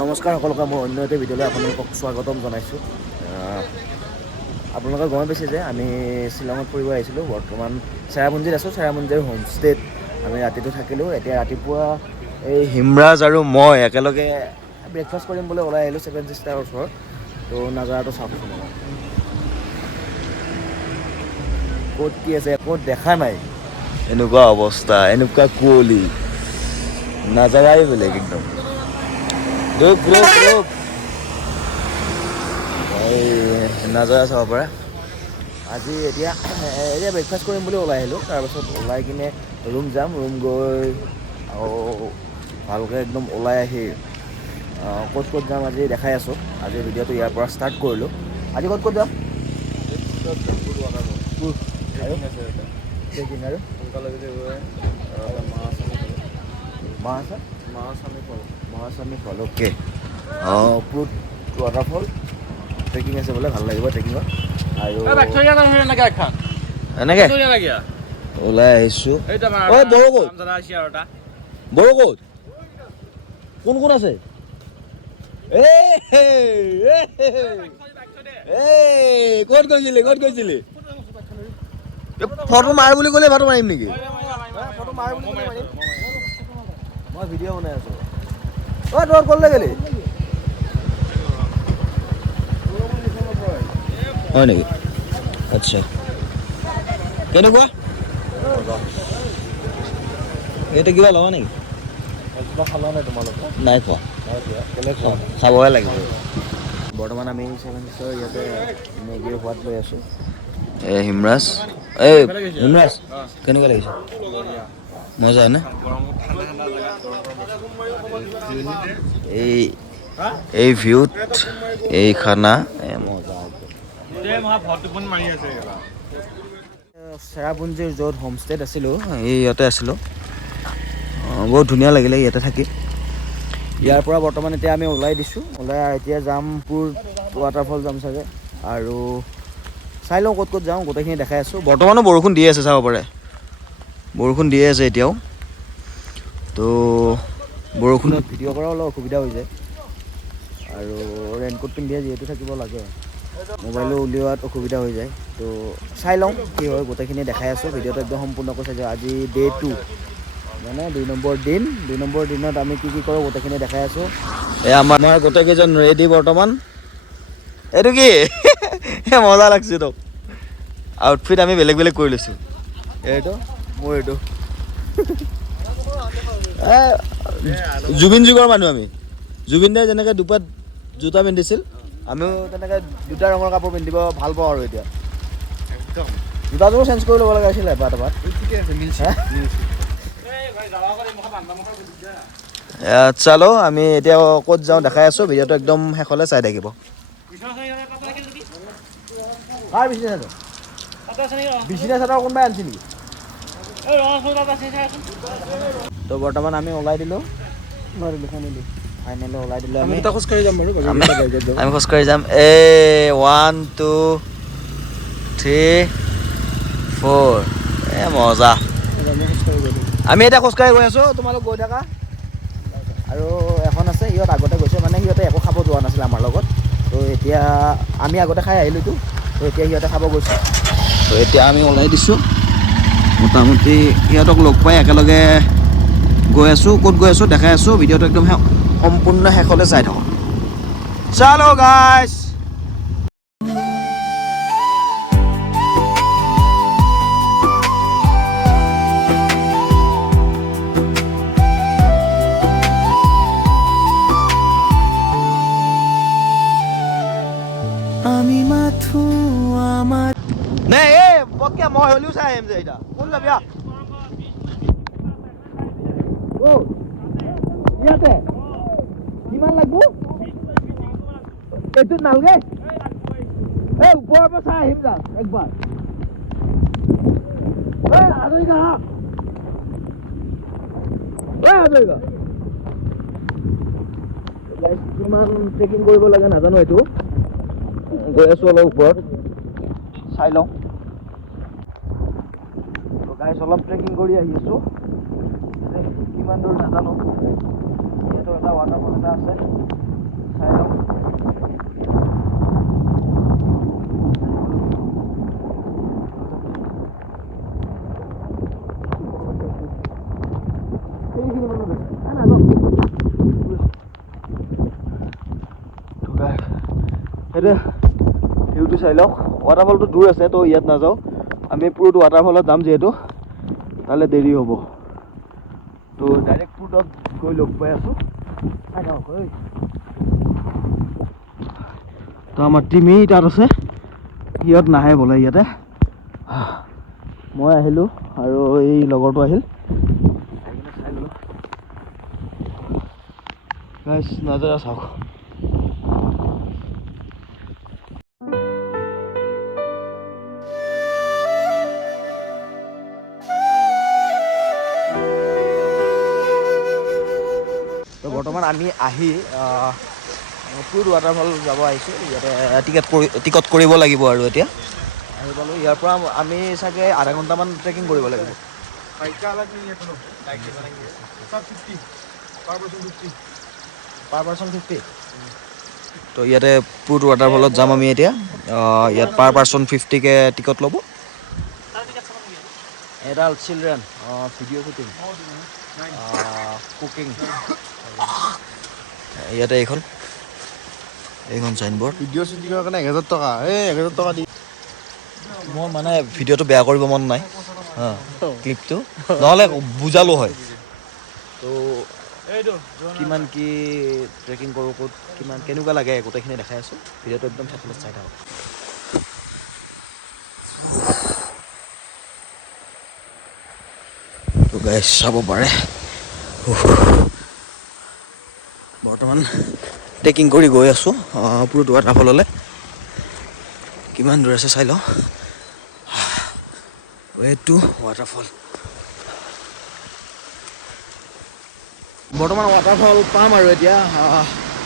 নমস্কাৰ সকলোকে মই অন্য এটা ভিডিঅ'লৈ আপোনালোকক স্বাগতম জনাইছোঁ। আপোনালোকে গম পাইছে যে আমি শ্বিলঙত ফুৰিব আহিছিলোঁ। বৰ্তমান চেৰাপুঞ্জীত আছোঁ। চেৰাপুঞ্জীৰ হোমষ্টেত আমি ৰাতিটো থাকিলোঁ। এতিয়া ৰাতিপুৱা এই হিমৰাজ আৰু মই একেলগে ব্ৰেকফাষ্ট কৰিম বুলি ওলাই আহিলোঁ 7 ষ্টাৰৰ ওচৰত। তো নাজাৰাটো চাওকচোন, ক'ত কি আছে ক'ত দেখা নাই, এনেকুৱা অৱস্থা, এনেকুৱা কুঁৱলী, নাজাৰাই বেলেগ একদম। নাজাৰা চাব পাৰে। আজি এতিয়া ব্ৰেকফাষ্ট কৰিম বুলি ওলাই আহিলোঁ। তাৰপাছত ওলাই কিনে ৰুম যাম। ৰুম গৈ আৰু ভালকৈ একদম ওলাই আহি ক'ত ক'ত যাম আজি দেখাই আছোঁ। আজি ভিডিঅ'টো ইয়াৰ পৰা ষ্টাৰ্ট কৰিলোঁ। আজি ক'ত যাম? মহাস্বামী ফল, অ'কে। পুৰুত ৱাটাৰফল ট্ৰেকিং আছে বোলে, ভাল লাগিব ট্ৰেকিঙত। আৰু এনেকৈ ওলাই আহিছোঁ। বড়ো ক'ত? কোন কোন আছে? ক'ত গৈছিলি? ফটো মাৰ বুলি ক'লে ফটো মাৰিম নেকি? ফটো মাৰ বুলি ক'লে মাৰিম। মই ভিডিঅ' বনাই আছোঁ। তোৰ ক'লৈ গ'লি? হয় নেকি? আচ্ছা, কেনেকুৱা? এইটো কিবা ল'বা নেকি? কিবা খালা নাই তোমালোকে? নাই খোৱা। খাবহে লাগিব। বৰ্তমান আমি ইয়াতে মেগীৰ সোৱাদ লৈ আছোঁ। হিমৰাজ, হিমৰাজ কেনেকুৱা লাগিছে? মজা নে? এই ভিউত এই খানা মজা। চেৰাপুঞ্জীৰ য'ত হোমষ্টেত আছিলোঁ, ইয়াতে আছিলোঁ। বহুত ধুনীয়া লাগিলে ইয়াতে থাকি। ইয়াৰ পৰা বৰ্তমান এতিয়া আমি ওলাই দিছোঁ। এতিয়া যাম পুৰুত ৱাটাৰফল যাম চাগে, আৰু চাই লওঁ ক'ত যাওঁ, গোটেইখিনি দেখাই আছোঁ। বৰ্তমানো বৰষুণ দি আছে, চাব পাৰে বৰষুণ দিয়ে আছে এতিয়াও। তো বৰষুণত ভিডিঅ' কৰাও অলপ অসুবিধা হৈ যায়, আৰু ৰেইনকোট পিন্ধিয়ে যিহেতু থাকিব লাগে, মোবাইলো উলিওৱাত অসুবিধা হৈ যায়। তো চাই লওঁ কি হয়, গোটেইখিনি দেখাই আছোঁ। ভিডিঅ'টো একদম সম্পূৰ্ণকৈ চাই যাওঁ। আজি ডে 2, মানে 2 নম্বৰ দিন। 2 নম্বৰ দিনত আমি কি কৰোঁ গোটেইখিনি দেখাই আছোঁ। আমাৰ গোটেইকেইজন ৰেডি বৰ্তমান। এইটো কি মজা লাগছে তোক। আউটফিট আমি বেলেগ বেলেগ কৰি লৈছোঁ। এইটো মোৰ, এইটো জুবিন যুগৰ মানুহ আমি। জুবিন দাই যেনেকৈ দুপাত জোতা পিন্ধিছিল, আমিও তেনেকৈ 2টা ৰঙৰ কাপোৰ পিন্ধিব ভাল পাওঁ। আৰু এতিয়া জোতাযোৰো চেঞ্জ কৰি ল'ব লগা হৈছিলে এপাত। চালো, আমি এতিয়া ক'ত যাওঁ দেখাই আছোঁ। ভিডিঅ'টো একদম শেষলৈ চাই থাকিব। বিচনা চাদৰ কোনোবাই আনিছে নেকি? তো বৰ্তমান আমি ওলাই দিলোঁ। ফাইনেলি ওলাই দিলোঁ। আমি খোজকাঢ়ি যাম বাৰু। আমি খোজকাঢ়ি যাম। 1 2 3 4 মজা। আমি এতিয়া খোজকাঢ়ি গৈ আছোঁ, তোমালোক গৈ থাকা। আৰু এখন আছে, সিহঁত আগতে গৈছে, মানে সিহঁতে একো খাব যোৱা নাছিলে আমাৰ লগত। তো এতিয়া আমি আগতে খাই আহিলোঁতো, তো এতিয়া সিহঁতে খাব গৈছে। তো এতিয়া আমি ওলাই দিছোঁ। মোটামুটি সিহঁতক লগ পাই একেলগে গৈ আছোঁ। ক'ত গৈ আছোঁ দেখাই আছোঁ। ভিডিঅ'টো একদম সম্পূৰ্ণ শেষলৈ চাই থাকক। চালো গাইছ। আমি মাথো আমাৰ নাই পকে মই হলিও চাই আহিম যে। এতিয়া কোন যাবি? ইয়াতে কিমান লাগব? এইটোত নালগে। ওপৰৰ পৰা চাই আহিম যাম একবাৰ। কিমান ট্ৰেকিং কৰিব লাগে নাজানো, এইটো গৈ আছোঁ অলপ ওপৰত, চাই লওঁ। গাইছ অলপ ট্ৰেকিং কৰি আহি আছোঁ। কিমান দূৰ নাজানো। যিহেতু এটা ৱাটাৰফল এটা আছে, সেইটো ভিউটো চাই লওক ৱাটাৰফলটো দূৰ আছে তো ইয়াত নাযাওঁ আমি পুৰুত ৱাটাৰফলত যাম যিহেতু তালৈ দেৰি হ'ব তো ডাইৰেক্ট পুৰুতত গৈ লগ পাই আছোঁ তো আমাৰ টিমেই তাত আছে সিহঁত নাহে বোলে ইয়াতে মই আহিলোঁ আৰু এই লগৰটো আহিল চাই ল'লোঁ গাইছ নাজাৰা চাওক তো বৰ্তমান আমি আহি পুৰুত ৱাটাৰফল যাব আহিছোঁ ইয়াতে টিকট কৰিব লাগিব আৰু এতিয়া আহি পালোঁ ইয়াৰ পৰা আমি চাগে আধা ঘণ্টামান ট্ৰেকিং কৰিব লাগিব পাৰ পাৰ্চন 50 তো ইয়াতে পুৰুত ৱাটাৰফলত যাম আমি এতিয়া ইয়াত পাৰ পাৰ্চন 50কে টিকট ল'ব এডাল চিলড্ৰেন ভিডিঅ' শ্বুটিং কুকিং ইয়াতে এইখন চাইনবোৰ্ড ভিডিঅ' শ্বুটিঙৰ কাৰণে 1000 টকা 1000 টকা দি মই মানে ভিডিঅ'টো বেয়া কৰিব মন নাই ক্লিপটো নহ'লে বুজালো হয় তো কিমান কি ট্ৰেকিং কৰোঁ ক'ত কিমান কেনেকুৱা লাগে গোটেইখিনি দেখাই আছোঁ ভিডিঅ'টো একদম শেষলৈ চাই থাকক তো গাইছ চাব পাৰে বৰ্তমান ট্ৰেকিং কৰি গৈ আছোঁ পুৰুত ৱাটাৰফললৈ কিমান দূৰ আছে চাই লওঁ ৱে টু ৱাটাৰফল বৰ্তমান ৱাটাৰফল পাম আৰু এতিয়া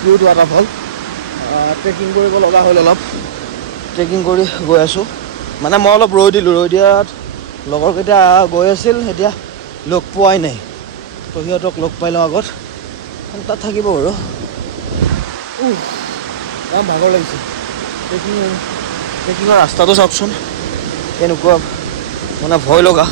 পুৰুত ৱাটাৰফল ট্ৰেকিং কৰিব লগা হ'ল অলপ ট্ৰেকিং কৰি গৈ আছোঁ মানে মই অলপ ৰৈ দিয়াত লগৰকেইটা গৈ আছিল এতিয়া লগ পোৱাই নাই তো সিহঁতক লগ পাই লওঁ আগত তাত থাকিব বাৰু ভাগৰ লাগিছে ট্ৰেকিঙৰ ৰাস্তাটো চাওকচোন কেনেকুৱা মানে ভয় লগা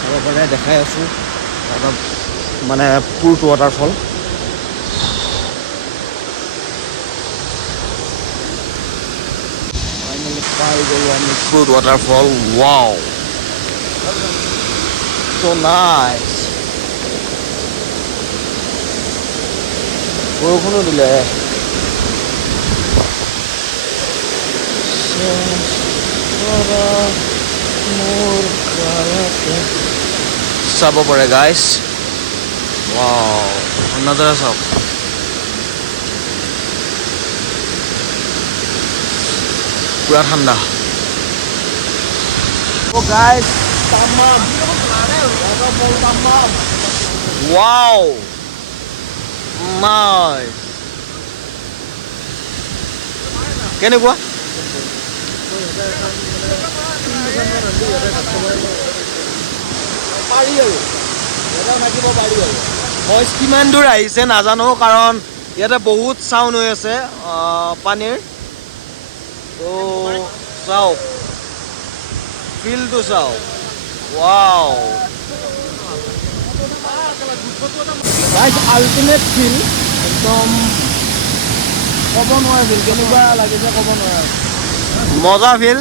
চাব পাৰে দেখাই আছোঁ মানে পুৰুত ৱাটাৰফল পাই গ'লোঁ আমি পুৰুত ৱাটাৰফল ৱাও so nice বৰষুণো দিলে চাব পাৰে গাইছ ৱাও নাজাৰা চাওক পুৰা ঠাণ্ডা গাইছ ৱাও নাইচ কেনেকুৱা পাৰি আৰু থাকিব পাৰি আৰু ভইচ কিমান দূৰ আহিছে নাজানো কাৰণ ইয়াতে বহুত চাউণ্ড হৈ আছে পানীৰ তো চাওক ফিলটো চাওক ৱাও আল্টিমেট ফিল একদম ক'ব নোৱাৰা ফিল কেনেকুৱা লাগিছে ক'ব নোৱাৰা মজা ফিল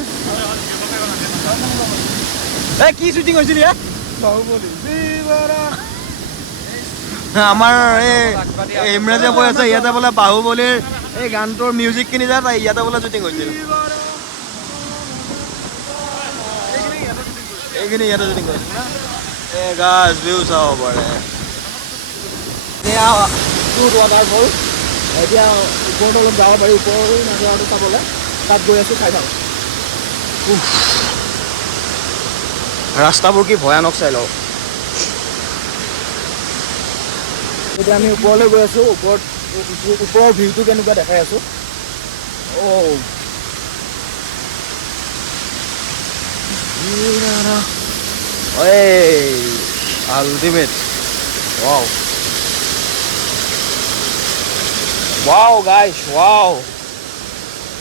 কি শ্বুটিং হৈছিল ইয়াত আমাৰ এই ইমৰাজে কৈ আছে ইয়াতে বোলে বাহুবলীৰ এই গানটোৰ মিউজিক কিনি যায় তাই ইয়াতে বোলে শ্বুটিং হৈছিল এইখিনি ইয়াতে শ্বুটিং কৰিছিল না এই গাছ ভিউ চাব পাৰে এয়া পুৰুত ৱাটাৰফল এতিয়া ওপৰত অলপ যাব পাৰি ওপৰৰ নাজাৰাটো চাবলৈ তাত গৈ আছোঁ চাই থাকক ৰাস্তাবোৰ কি ভয়ানক চাই লওক এতিয়া আমি ওপৰলৈ গৈ আছোঁ ওপৰৰ ভিউটো কেনেকুৱা দেখাই আছোঁ আল্টিমেট ৱাও ৱাও গাইছ ৱাও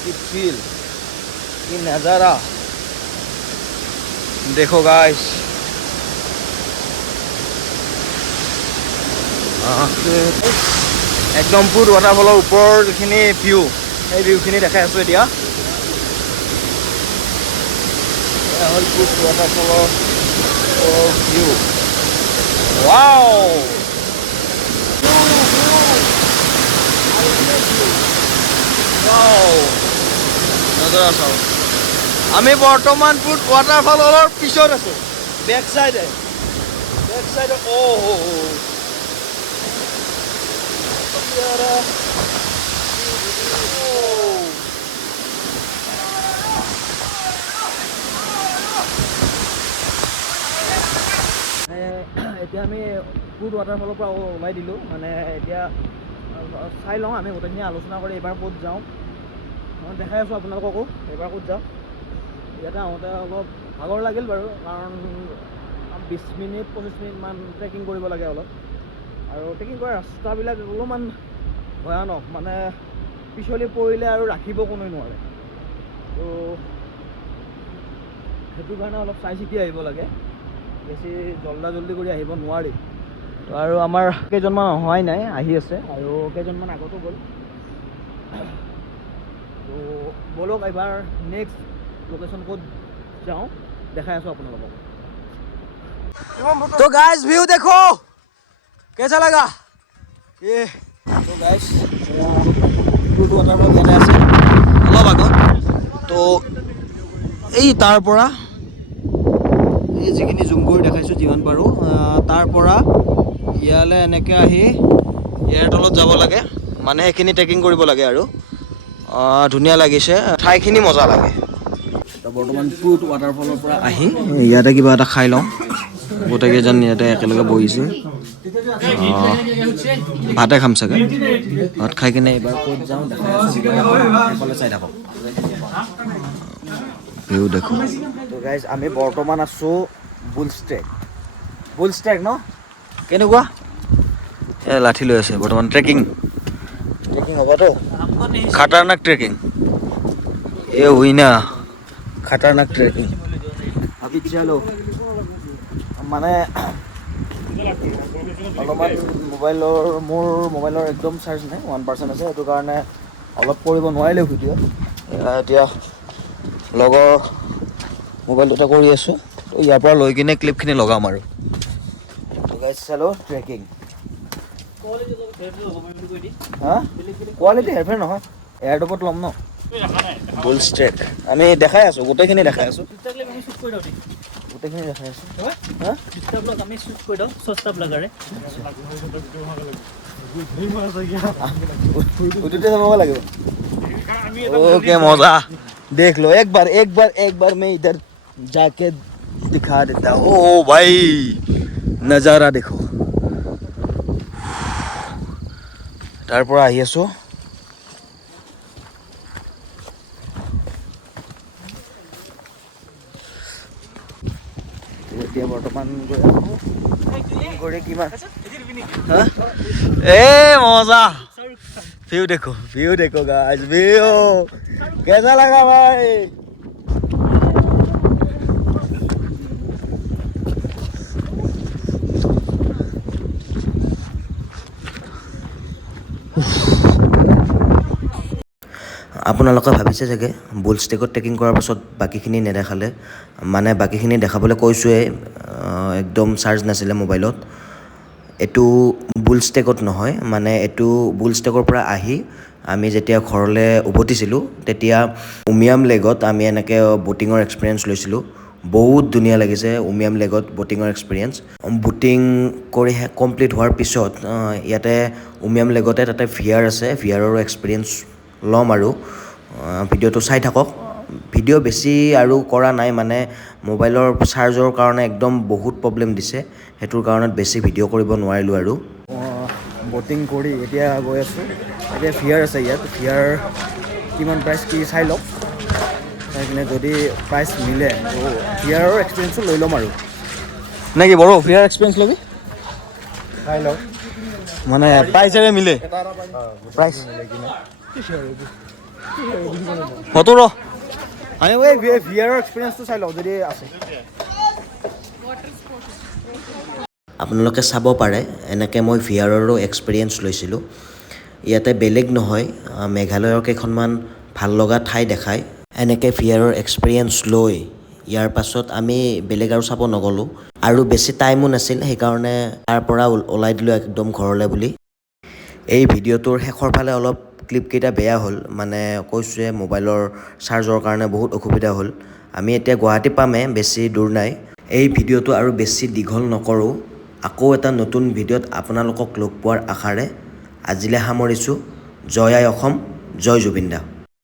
কি ফিল কি নাজাৰা देखो गाइस একদম পুৰ ৱাটাৰফলৰ ওপৰৰ যিখিনি ভিউ সেই ভিউখিনি দেখাই আছোঁ এতিয়া এয়া হ'ল পুৰ ৱাটাৰফলৰ ভিউ ৱাও নজৰা চাওঁ আমি বৰ্তমান পুৰ ৱাটাৰফলৰ পিছত আছোঁ বেক চাইডে এতিয়া আমি পুৰ ৱাটাৰফলৰ পৰা ওলাই দিলোঁ মানে এতিয়া চাই লওঁ আমি গোটেইখিনি আলোচনা কৰি এইবাৰ ক'ত যাওঁ মই দেখাই আছোঁ আপোনালোককো এইবাৰ ক'ত যাওঁ ইয়াতে আহোঁতে অলপ ভাগৰ লাগিল বাৰু কাৰণ 20 মিনিট 25 মিনিটমান ট্ৰেকিং কৰিব লাগে অলপ আৰু ট্ৰেকিং কৰা ৰাস্তাবিলাক অলপমান ভয়ানক মানে পিছলি পৰিলে আৰু ৰাখিব কোনোৱে নোৱাৰে তো সেইটো কাৰণে অলপ চাই চিতি আহিব লাগে বেছি জল্দি কৰি আহিব নোৱাৰি তো আৰু আমাৰ কেইজনমান অহাই নাই আহি আছে আৰু কেইজনমান আগতো গ'ল তো বলক এবাৰ নেক্সট লোকেশ্যন ক'ত যাওঁ দেখাই আছোঁ আপোনালোকক तो गाइस व्यू देखो कैसा लगा ये तो गाइस পুৰ ৱাটাৰফল ইয়াতে আছে অলপ আগত তো এই তাৰ পৰা এই যিখিনি জুম কৰি দেখাইছোঁ যিমান পাৰোঁ তাৰ পৰা ইয়ালৈ এনেকৈ আহি ইয়াৰ তলত যাব লাগে মানে সেইখিনি ট্ৰেকিং কৰিব লাগে আৰু ধুনীয়া লাগিছে ঠাইখিনি মজা লাগে বৰ্তমান পুৰ ৱাটাৰফলৰ পৰা আহি ইয়াতে কিবা এটা খাই লওঁ গোটেইকেইজন ইয়াতে একেলগে বহিছোঁ ভাতে খাম চাগে ভাত খাই কিনে এইবাৰ ক'ত যাওঁ দেখাই আছোঁ চাই থাকক ভিউ দেখো তো গাইজ আমি বৰ্তমান আছোঁ বুলছ ট্ৰেক ন কেনেকুৱা এই লাঠি লৈ আছে বৰ্তমান ট্ৰেকিং হ'বতো খাটাৰনাক ট্ৰেকিং এই হুইনা খাটাৰনাক ট্ৰেকিং আবি চলো মানে অলপমান মোৰ মোবাইলৰ একদম চাৰ্জ নাই 1% আছে সেইটো কাৰণে অলপ কৰিব নোৱাৰিলেও ভিডিঅ' এতিয়া লগৰ মোবাইলটোতে কৰি আছোঁ তো ইয়াৰ পৰা লৈ কিনে ক্লিপখিনি লগাম আৰু গাইজ চালো ট্ৰেকিং হা কোৱালিটি হেৰফেৰ নহয় এয়াৰডপত ল'ম ন বুলছ ট্ৰেক আমি দেখাই আছোঁ গোটেইখিনি দেখাই আছোঁ গোটেইখিনি দেখাই আছোঁ হা আমি শ্বুট কৰি দিওঁ সস্তা ব্লগাৰে উঠোতে যাব লাগিব ओके मौजा देख लो एक बार मैं इधर जाके दिखा देता हूँ ओ भाई नज़ारा देखो तार पर आही आसो এতিয়া বৰ্তমান গৈ কিমান এ মজা व्यू देखो गाइस व्यू कैसा लगा भाई আপোনালোকে ভাবিছে চাগে বুলছ ট্ৰেকত ট্ৰেকিং কৰাৰ পাছত বাকীখিনি নেদেখালে মানে বাকীখিনি দেখাবলৈ কৈছোঁৱে একদম চাৰ্জ নাছিলে মোবাইলত এইটো বুলছ ট্ৰেকত নহয় মানে এইটো বুলছ ট্ৰেকৰ পৰা আহি আমি যেতিয়া ঘৰলৈ উভতিছিলোঁ তেতিয়া উমিয়াম লেকত আমি এনেকৈ ব'টিঙৰ এক্সপিৰিয়েঞ্চ লৈছিলোঁ বহুত ধুনীয়া লাগিছে উমিয়াম লেকত ব'টিঙৰ এক্সপিৰিয়েঞ্চ ব'টিং কৰি কমপ্লিট হোৱাৰ পিছত ইয়াতে উমিয়াম লেকতে তাতে VR আছে VRৰো এক্সপিৰিয়েঞ্চ ল'ম আৰু ভিডিঅ'টো চাই থাকক ভিডিঅ' বেছি আৰু কৰা নাই মানে মোবাইলৰ চাৰ্জৰ কাৰণে একদম বহুত প্ৰব্লেম দিছে সেইটোৰ কাৰণত বেছি ভিডিঅ' কৰিব নোৱাৰিলোঁ আৰু ব'টিং কৰি এতিয়া গৈ আছোঁ এতিয়া VR আছে ইয়াত VR কিমান প্ৰাইচ কি চাই লওক চাই কিনে যদি প্ৰাইচ মিলে তো VRৰ এক্সপিৰিয়েঞ্চো লৈ ল'ম আৰু নে কি বড়ো VR এক্সপিৰিয়েঞ্চ ল'বি চাই লওক মানে প্ৰাইচেৰে মিলে প্ৰাইচ হতো ৰ আমি VRৰ এক্সপিৰিয়েঞ্চটো চাই লওঁ যদি আছে আপোনালোকে চাব পাৰে এনেকৈ মই ভিআৰৰো এক্সপিৰিয়েঞ্চ লৈছিলোঁ ইয়াতে বেলেগ নহয় মেঘালয়ৰ কেইখনমান ভাল লগা ঠাই দেখায় এনেকৈ ভিআৰৰ এক্সপিৰিয়েঞ্চ লৈ ইয়াৰ পাছত আমি বেলেগ আৰু চাব নগ'লোঁ আৰু বেছি টাইমো নাছিল সেইকাৰণে তাৰ পৰা ওলাই দিলোঁ একদম ঘৰলৈ বুলি এই ভিডিঅ'টোৰ শেষৰ ফালে অলপ ক্লিপকেইটা বেয়া হ'ল মানে কৈছোঁৱে মোবাইলৰ চাৰ্জৰ কাৰণে বহুত অসুবিধা হ'ল আমি এতিয়া গুৱাহাটী পামেই বেছি দূৰ নাই এই ভিডিঅ'টো আৰু বেছি দীঘল নকৰোঁ আকৌ এটা নতুন ভিডিঅ'ত আপোনালোকক লগ পোৱাৰ আশাৰে আজিলৈ সামৰিছোঁ জয় আই অসম জয় জুবিন দা